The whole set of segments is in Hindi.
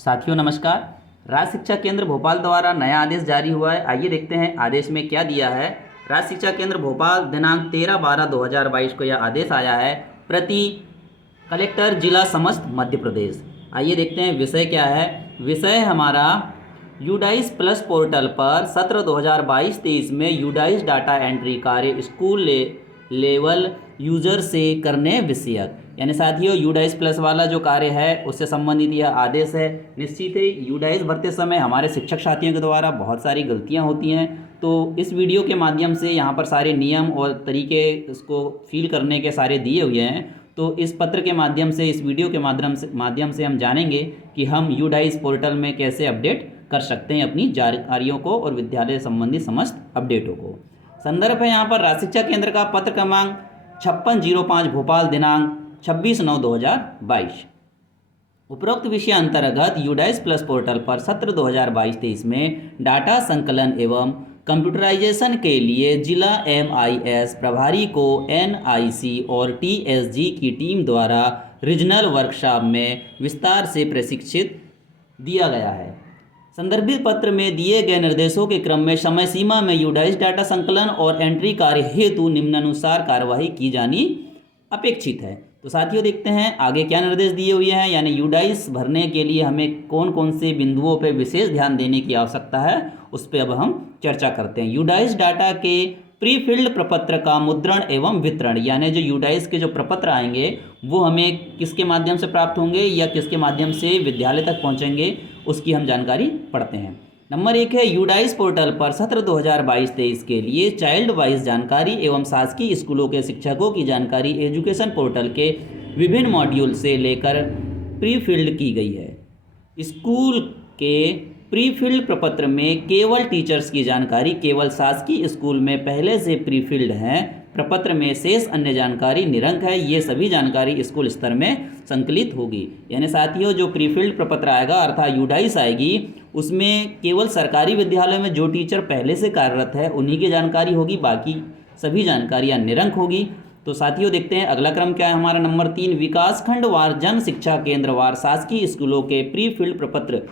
साथियों नमस्कार। राज्य शिक्षा केंद्र भोपाल द्वारा नया आदेश जारी हुआ है। आइए देखते हैं आदेश में क्या दिया है। राज्य शिक्षा केंद्र भोपाल दिनांक 13/12/2022 को यह आदेश आया है। प्रति कलेक्टर जिला समस्त मध्य प्रदेश। आइए देखते हैं विषय क्या है। विषय हमारा यूडाइस प्लस पोर्टल पर सत्र 2022-23 में यूडाइस डाटा एंट्री कार्य स्कूल लेवल यूजर से करने विषयक, यानी साथियों यूडाइस प्लस वाला जो कार्य है उससे संबंधित यह आदेश है। निश्चित ही यूडाइस भरते समय हमारे शिक्षक साथियों के द्वारा बहुत सारी गलतियां होती हैं, तो इस वीडियो के माध्यम से यहाँ पर सारे नियम और तरीके इसको फिल करने के सारे दिए हुए हैं। तो इस पत्र के माध्यम से, इस वीडियो के माध्यम से हम जानेंगे कि हम यूडाइस पोर्टल में कैसे अपडेट कर सकते हैं अपनी जानकारियों को और विद्यालय संबंधी समस्त अपडेटों को। संदर्भ है यहाँ पर राज्य शिक्षा केंद्र का पत्र क्रमांक 5605 भोपाल दिनांक 26/9/2022। उपरोक्त विषय अंतर्गत यूडाइस प्लस पोर्टल पर सत्र 2022-23 में डाटा संकलन एवं कंप्यूटराइजेशन के लिए जिला MIS प्रभारी को NIC और TSG की टीम द्वारा रीजनल वर्कशॉप में विस्तार से प्रशिक्षित दिया गया है। संदर्भित पत्र में दिए गए निर्देशों के क्रम में समय सीमा में यूडाइस डाटा संकलन और एंट्री कार्य हेतु निम्नानुसार कार्यवाही की जानी अपेक्षित है। तो साथियों देखते हैं आगे क्या निर्देश दिए हुए हैं, यानी यूडाइस भरने के लिए हमें कौन कौन से बिंदुओं पर विशेष ध्यान देने की आवश्यकता है, उस पर अब हम चर्चा करते हैं। यूडाइस डाटा के प्री फिल्ड प्रपत्र का मुद्रण एवं वितरण, यानी जो यूडाइस के जो प्रपत्र आएंगे वो हमें किसके माध्यम से प्राप्त होंगे या किसके माध्यम से विद्यालय तक पहुंचेंगे, उसकी हम जानकारी पढ़ते हैं। नंबर 1 है यूडाइस पोर्टल पर सत्र 2022-23 के लिए चाइल्ड वाइज जानकारी एवं शासकीय स्कूलों के शिक्षकों की जानकारी एजुकेशन पोर्टल के विभिन्न मॉड्यूल से लेकर प्री फिल्ड की गई है। स्कूल के प्री फिल्ड प्रपत्र में केवल टीचर्स की जानकारी केवल शासकीय स्कूल में पहले से प्री फिल्ड हैं। प्रपत्र में शेष अन्य जानकारी निरंक है। ये सभी जानकारी स्कूल स्तर में संकलित होगी। यानी साथियों जो प्री फिल्ड प्रपत्र आएगा अर्थात यूडाइस आएगी, उसमें केवल सरकारी विद्यालय में जो टीचर पहले से कार्यरत है उन्हीं की जानकारी होगी, बाकी सभी जानकारियाँ निरंक होगी। तो साथियों देखते हैं अगला क्रम क्या है हमारा। नंबर 3 विकासखंड वार जन शिक्षा केंद्र वार शासकीय स्कूलों के प्री फिल्ड प्रपत्र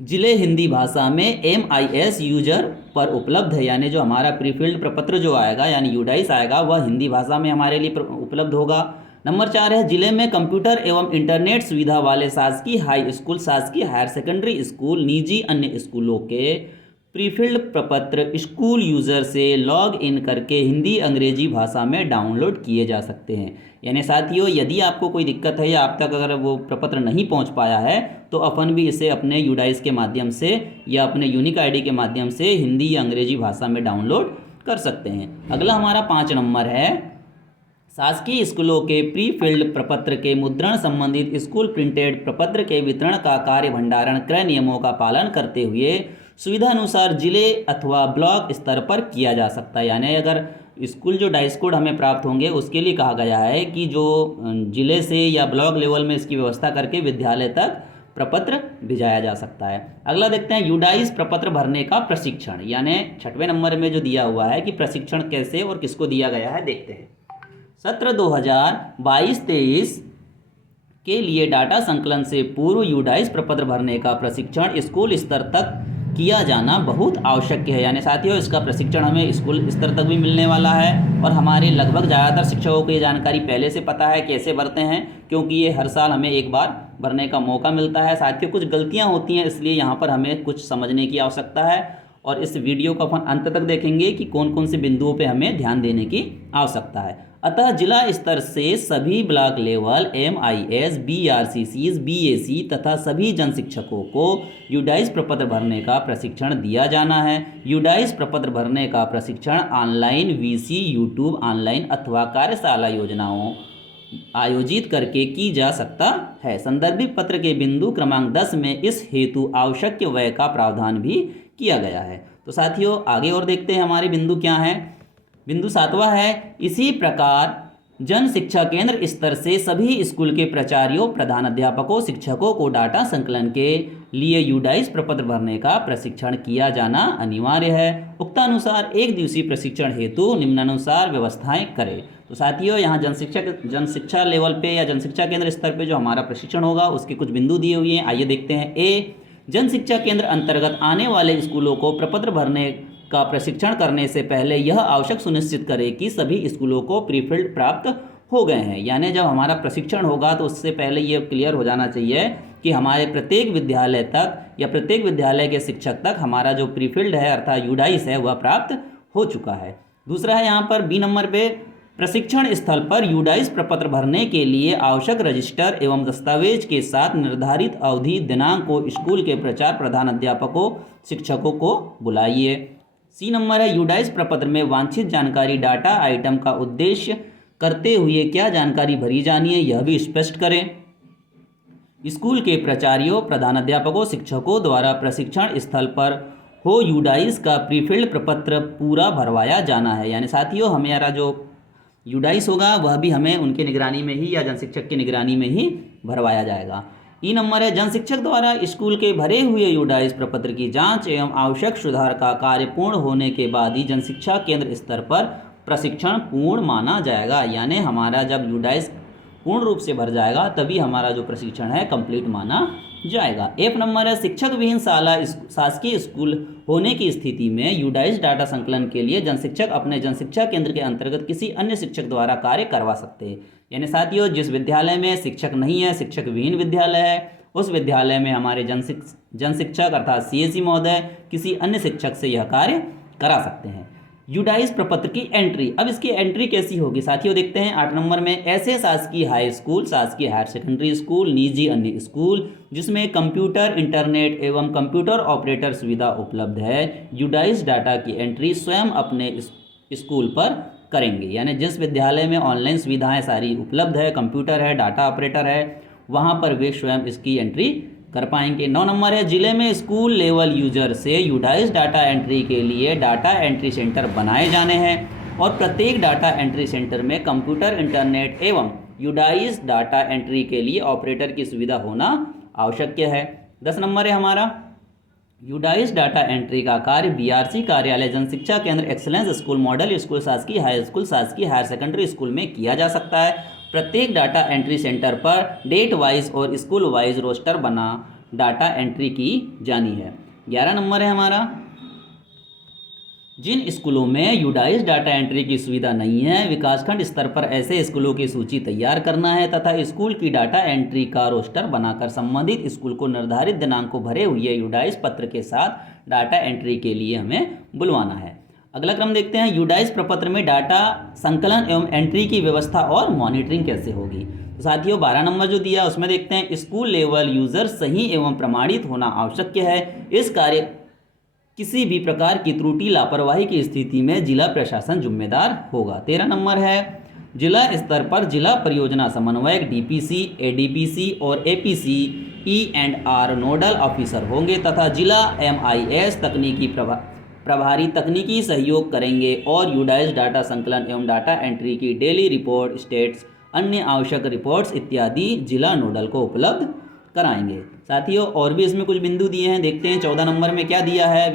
जिले हिंदी भाषा में MIS यूजर पर उपलब्ध है। यानी जो हमारा प्री फिल्ड प्रपत्र जो आएगा यानी यूडाइस आएगा वह हिंदी भाषा में हमारे लिए उपलब्ध होगा। नंबर 4 है जिले में कंप्यूटर एवं इंटरनेट सुविधा वाले शासकीय हाई स्कूल, शासकीय हायर सेकेंडरी स्कूल, निजी अन्य स्कूलों के प्रीफिल्ड प्रपत्र स्कूल यूज़र से लॉग इन करके हिंदी अंग्रेजी भाषा में डाउनलोड किए जा सकते हैं। यानी साथियों यदि आपको कोई दिक्कत है या आप तक अगर वो प्रपत्र नहीं पहुंच पाया है तो अपन भी इसे अपने यूडाइस के माध्यम से या अपने यूनिक आईडी के माध्यम से हिंदी या अंग्रेजी भाषा में डाउनलोड कर सकते हैं। अगला हमारा 5 नंबर है शासकीय स्कूलों के प्री फिल्ड प्रपत्र के मुद्रण संबंधित स्कूल प्रिंटेड प्रपत्र के वितरण का कार्य भंडारण क्रय नियमों का पालन करते हुए सुविधा अनुसार जिले अथवा ब्लॉक स्तर पर किया जा सकता है। यानी अगर स्कूल जो डाइस कोड हमें प्राप्त होंगे उसके लिए कहा गया है कि जो जिले से या ब्लॉक लेवल में इसकी व्यवस्था करके विद्यालय तक प्रपत्र भिजाया जा सकता है। अगला देखते हैं यूडाइस प्रपत्र भरने का प्रशिक्षण, यानी 6वें नंबर में जो दिया हुआ है कि प्रशिक्षण कैसे और किसको दिया गया है देखते हैं। सत्र 2022-23 के लिए डाटा संकलन से पूर्व यूडाइस प्रपत्र भरने का प्रशिक्षण स्कूल स्तर तक किया जाना बहुत आवश्यक है। यानी साथियों इसका प्रशिक्षण हमें स्कूल स्तर तक भी मिलने वाला है और हमारे लगभग ज़्यादातर शिक्षकों को ये जानकारी पहले से पता है कैसे भरते हैं, क्योंकि ये हर साल हमें एक बार भरने का मौका मिलता है। साथियों कुछ गलतियाँ होती हैं इसलिए यहाँ पर हमें कुछ समझने की आवश्यकता है और इस वीडियो को अपन अंत तक देखेंगे कि कौन कौन से बिंदुओं पर हमें ध्यान देने की आवश्यकता है। अतः जिला स्तर से सभी block level MIS, BRCCs, BAC तथा सभी जन शिक्षकों को यूडाइस प्रपत्र भरने का प्रशिक्षण दिया जाना है। यूडाइस प्रपत्र भरने का प्रशिक्षण ऑनलाइन VC, यूट्यूब ऑनलाइन अथवा कार्यशाला योजनाओं आयोजित करके की जा सकता है। संदर्भित पत्र के बिंदु क्रमांक 10 में इस हेतु आवश्यक व्यय का प्रावधान भी किया गया है। तो साथियों आगे और देखते हैं हमारे बिंदु क्या हैं। बिंदु 7वां है इसी प्रकार जन शिक्षा केंद्र स्तर से सभी स्कूल के प्राचार्यों, प्रधानाध्यापकों, शिक्षकों को डाटा संकलन के लिए यूडाइस प्रपत्र भरने का प्रशिक्षण किया जाना अनिवार्य है। उक्तानुसार 1 दिवसीय प्रशिक्षण हेतु निम्नानुसार व्यवस्थाएं करें। तो साथियों यहाँ जन शिक्षा लेवल पे या जन शिक्षा केंद्र स्तर पे जो हमारा प्रशिक्षण होगा उसके कुछ बिंदु दिए हुए हैं। आइए देखते हैं। ए, जन शिक्षा केंद्र अंतर्गत आने वाले स्कूलों को प्रपत्र भरने का प्रशिक्षण करने से पहले यह आवश्यक सुनिश्चित करें कि सभी स्कूलों को प्रीफिल्ड प्राप्त हो गए हैं। यानी जब हमारा प्रशिक्षण होगा तो उससे पहले ये क्लियर हो जाना चाहिए कि हमारे प्रत्येक विद्यालय तक या प्रत्येक विद्यालय के शिक्षक तक हमारा जो प्रीफिल्ड है अर्थात यूडाइस है वह प्राप्त हो चुका है। दूसरा है यहाँ पर बी नंबर पे, प्रशिक्षण स्थल पर यूडाइस प्रपत्र भरने के लिए आवश्यक रजिस्टर एवं दस्तावेज के साथ निर्धारित अवधि दिनांक को स्कूल के प्रचार प्रधान अध्यापकों शिक्षकों को बुलाइए। सी नंबर है, यूडाइस प्रपत्र में वांछित जानकारी डाटा आइटम का उद्देश्य करते हुए क्या जानकारी भरी जानी है यह भी स्पष्ट करें। स्कूल के प्राचार्यों प्रधानाध्यापकों शिक्षकों द्वारा प्रशिक्षण स्थल पर हो यूडाइस का प्रीफिल्ड प्रपत्र पूरा भरवाया जाना है। यानी साथियों हमारा जो यूडाइस होगा वह भी हमें उनके निगरानी में ही या जनशिक्षक की निगरानी में ही भरवाया जाएगा। ई नंबर है, जनशिक्षक द्वारा स्कूल के भरे हुए यूडाइस प्रपत्र की जांच एवं आवश्यक सुधार का कार्य पूर्ण होने के बाद ही जनशिक्षा केंद्र स्तर पर प्रशिक्षण पूर्ण माना जाएगा। यानी हमारा जब यूडाइस पूर्ण रूप से भर जाएगा तभी हमारा जो प्रशिक्षण है कंप्लीट माना जाएगा। एफ नंबर है, शिक्षक विहीन शाला शासकीय स्कूल होने की स्थिति में यूडाइस डाटा संकलन के लिए जनशिक्षक अपने जनशिक्षा केंद्र के अंतर्गत किसी अन्य शिक्षक द्वारा कार्य करवा सकते हैं। यानी साथियों जिस विद्यालय में शिक्षक नहीं है, शिक्षक विहीन विद्यालय है, उस विद्यालय में हमारे जनशिक्षक अर्थात सीएससी महोदय किसी अन्य शिक्षक से यह कार्य करा सकते हैं। यूडाइस प्रपत्र की एंट्री, अब इसकी एंट्री कैसी होगी साथियों देखते हैं। 8 नंबर में, ऐसे शासकीय हाई स्कूल, शासकीय हायर सेकेंडरी स्कूल, निजी अन्य स्कूल जिसमें कंप्यूटर इंटरनेट एवं कंप्यूटर ऑपरेटर सुविधा उपलब्ध है, यूडाइस डाटा की एंट्री स्वयं अपने स्कूल पर करेंगे। यानी जिस विद्यालय में ऑनलाइन सुविधाएं सारी उपलब्ध है, कंप्यूटर है, डाटा ऑपरेटर है, वहाँ पर वे स्वयं इसकी एंट्री कर पाएंगे। 9 नंबर है, जिले में स्कूल लेवल यूजर से यूडाइस डाटा एंट्री के लिए डाटा एंट्री सेंटर बनाए जाने हैं और प्रत्येक डाटा एंट्री सेंटर में कंप्यूटर इंटरनेट एवं यूडाइस डाटा एंट्री के लिए ऑपरेटर की सुविधा होना आवश्यक है। 10 नंबर है हमारा, यूडाइस डाटा एंट्री का कार्य बीआरसी कार्यालय जनशिक्षा केंद्र एक्सीलेंस स्कूल मॉडल स्कूल शासकीय हाई स्कूल शासकीय हायर सेकेंडरी स्कूल में किया जा सकता है। प्रत्येक डाटा एंट्री सेंटर पर डेट वाइज और स्कूल वाइज रोस्टर बना डाटा एंट्री की जानी है। 11 नंबर है हमारा, जिन स्कूलों में यूडाइस डाटा एंट्री की सुविधा नहीं है विकासखंड स्तर पर ऐसे स्कूलों की सूची तैयार करना है तथा स्कूल की डाटा एंट्री का रोस्टर बनाकर संबंधित स्कूल को निर्धारित दिनांक को भरे हुए यूडाइस पत्र के साथ डाटा एंट्री के लिए हमें बुलवाना है। अगला क्रम देखते हैं, यूडाइस प्रपत्र में डाटा संकलन एवं एंट्री की व्यवस्था और मॉनिटरिंग कैसे होगी। तो साथियों 12 नंबर जो दिया उसमें देखते हैं, स्कूल लेवल यूजर सही एवं प्रमाणित होना आवश्यक है। इस कार्य किसी भी प्रकार की त्रुटि लापरवाही की स्थिति में जिला प्रशासन जिम्मेदार होगा। 13 नंबर है, जिला स्तर पर जिला परियोजना समन्वयक डीपीसी, एडीपीसी और एपीसी ई&आर नोडल ऑफिसर होंगे तथा जिला एमआईएस तकनीकी प्रभारी तकनीकी सहयोग करेंगे और यूडाइस डाटा संकलन एवं डाटा एंट्री की डेली रिपोर्ट, स्टेट्स, अन्य आवश्यक रिपोर्ट्स इत्यादि जिला नोडल को उपलब्ध कराएंगे। साथियों और भी इसमें कुछ बिंदु दिए हैं, देखते हैं 14 नंबर में क्या दिया है।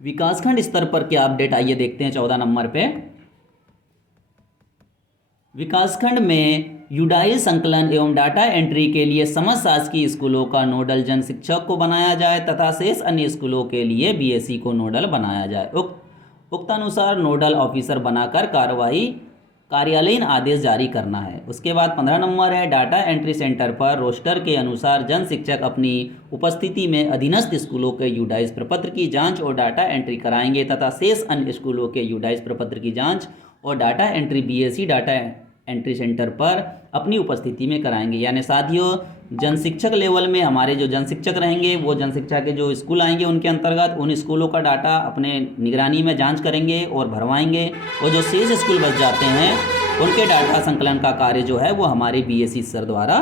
विकासखंड स्तर पर क्या अपडेट, आइए देखते हैं 14 नंबर पे। विकासखंड में यूडाइस संकलन एवं डाटा एंट्री के लिए समस्त शासकीय स्कूलों का नोडल जन शिक्षक को बनाया जाए तथा शेष अन्य स्कूलों के लिए बीएसई को नोडल बनाया जाए। उक्तानुसार नोडल ऑफिसर बनाकर कार्यालयीन आदेश जारी करना है। उसके बाद 15 नंबर है, डाटा एंट्री सेंटर पर रोस्टर के अनुसार जन शिक्षक अपनी उपस्थिति में अधीनस्थ स्कूलों के यूडाइस प्रपत्र की जांच और डाटा एंट्री कराएंगे तथा शेष अन्य स्कूलों के यूडाइस प्रपत्र की जांच और data entry BSE data entry centre पर अपनी उपस्थिति में कराएंगे। यानी साथियों जन शिक्षक लेवल में हमारे जो जन शिक्षक रहेंगे वो जन शिक्षा के जो स्कूल आएंगे उनके अंतर्गत उन स्कूलों का डाटा अपने निगरानी में जांच करेंगे और भरवाएंगे और जो शेष स्कूल बच जाते हैं उनके डाटा संकलन का कार्य जो है वो हमारे बीएसई सर द्वारा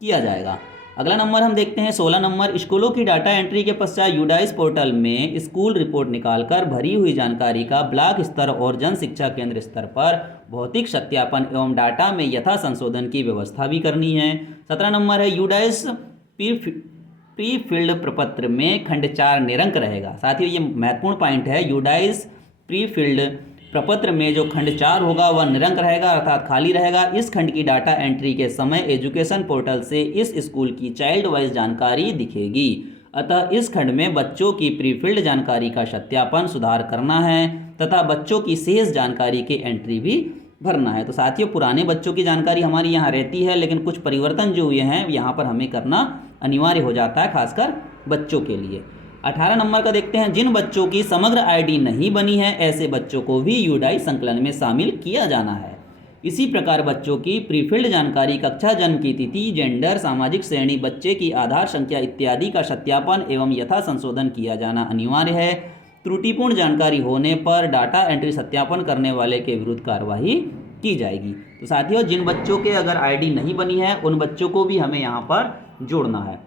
किया जाएगा। अगला नंबर हम देखते हैं 16 नंबर, स्कूलों की डाटा एंट्री के पश्चात यूडाइस पोर्टल में स्कूल रिपोर्ट निकालकर भरी हुई जानकारी का ब्लॉक स्तर और जन शिक्षा केंद्र स्तर पर भौतिक सत्यापन एवं डाटा में यथा संशोधन की व्यवस्था भी करनी है। 17 नंबर है, यूडाइस प्री फील्ड प्रपत्र में खंड 4 निरंक रहेगा। साथियों ये महत्वपूर्ण पॉइंट है, यूडाइस प्री फील्ड प्रपत्र में जो खंड 4 होगा वह निरंक रहेगा अर्थात खाली रहेगा। इस खंड की डाटा एंट्री के समय एजुकेशन पोर्टल से इस स्कूल की चाइल्ड वाइज जानकारी दिखेगी। अतः इस खंड में बच्चों की प्रीफिल्ड जानकारी का सत्यापन सुधार करना है तथा बच्चों की शेष जानकारी की एंट्री भी भरना है। तो साथियों, पुराने बच्चों की जानकारी हमारी यहाँ रहती है, लेकिन कुछ परिवर्तन जो हुए हैं यहाँ पर हमें करना अनिवार्य हो जाता है, खासकर बच्चों के लिए। 18 नंबर का देखते हैं, जिन बच्चों की समग्र आईडी नहीं बनी है ऐसे बच्चों को भी यूडाई संकलन में शामिल किया जाना है। इसी प्रकार बच्चों की प्रीफिल्ड जानकारी, कक्षा, जन्म की तिथि, जेंडर, सामाजिक श्रेणी, बच्चे की आधार संख्या इत्यादि का सत्यापन एवं यथा संशोधन किया जाना अनिवार्य है। त्रुटिपूर्ण जानकारी होने पर डाटा एंट्री सत्यापन करने वाले के विरुद्ध कार्रवाई की जाएगी। तो साथियों, जिन बच्चों के अगर आईडी नहीं बनी है उन बच्चों को भी हमें यहाँ पर जोड़ना है।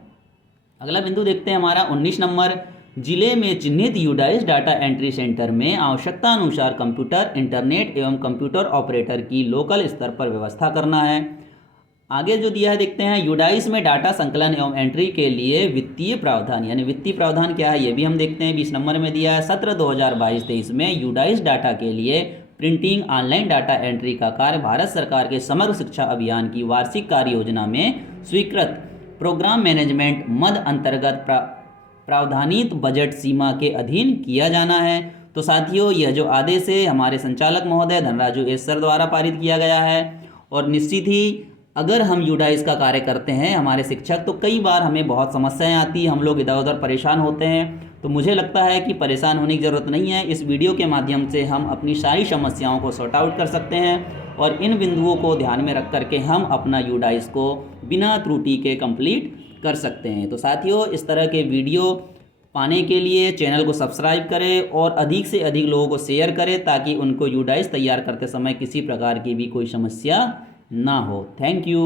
अगला बिंदु देखते हैं हमारा 19 नंबर, जिले में चिन्हित यूडाइस डाटा एंट्री सेंटर में आवश्यकता अनुसार कंप्यूटर, इंटरनेट एवं कंप्यूटर ऑपरेटर की लोकल स्तर पर व्यवस्था करना है। आगे जो दिया है देखते हैं, यूडाइस में डाटा संकलन एवं एंट्री के लिए वित्तीय प्रावधान, यानी वित्तीय प्रावधान क्या है ये भी हम देखते हैं। 20 नंबर में दिया है, सत्र 2022-23 में यूडाइस डाटा के लिए प्रिंटिंग, ऑनलाइन डाटा एंट्री का कार्य भारत सरकार के समग्र शिक्षा अभियान की वार्षिक कार्य योजना में स्वीकृत प्रोग्राम मैनेजमेंट मद अंतर्गत प्रावधानित बजट सीमा के अधीन किया जाना है। तो साथियों, यह जो आदेश है हमारे संचालक महोदय धनराजू एस सर द्वारा पारित किया गया है। और निश्चित ही अगर हम यूडाइस का कार्य करते हैं हमारे शिक्षक, तो कई बार हमें बहुत समस्याएं आती हैं, हम लोग इधर उधर परेशान होते हैं। तो मुझे लगता है कि परेशान होने की ज़रूरत नहीं है। इस वीडियो के माध्यम से हम अपनी सारी समस्याओं को सॉर्ट आउट कर सकते हैं और इन बिंदुओं को ध्यान में रख करके हम अपना यूडाइस को बिना त्रुटि के कंप्लीट कर सकते हैं। तो साथियों, इस तरह के वीडियो पाने के लिए चैनल को सब्सक्राइब करें और अधिक से अधिक लोगों को शेयर करें ताकि उनको यूडाइस तैयार करते समय किसी प्रकार की भी कोई समस्या ना हो। Thank you.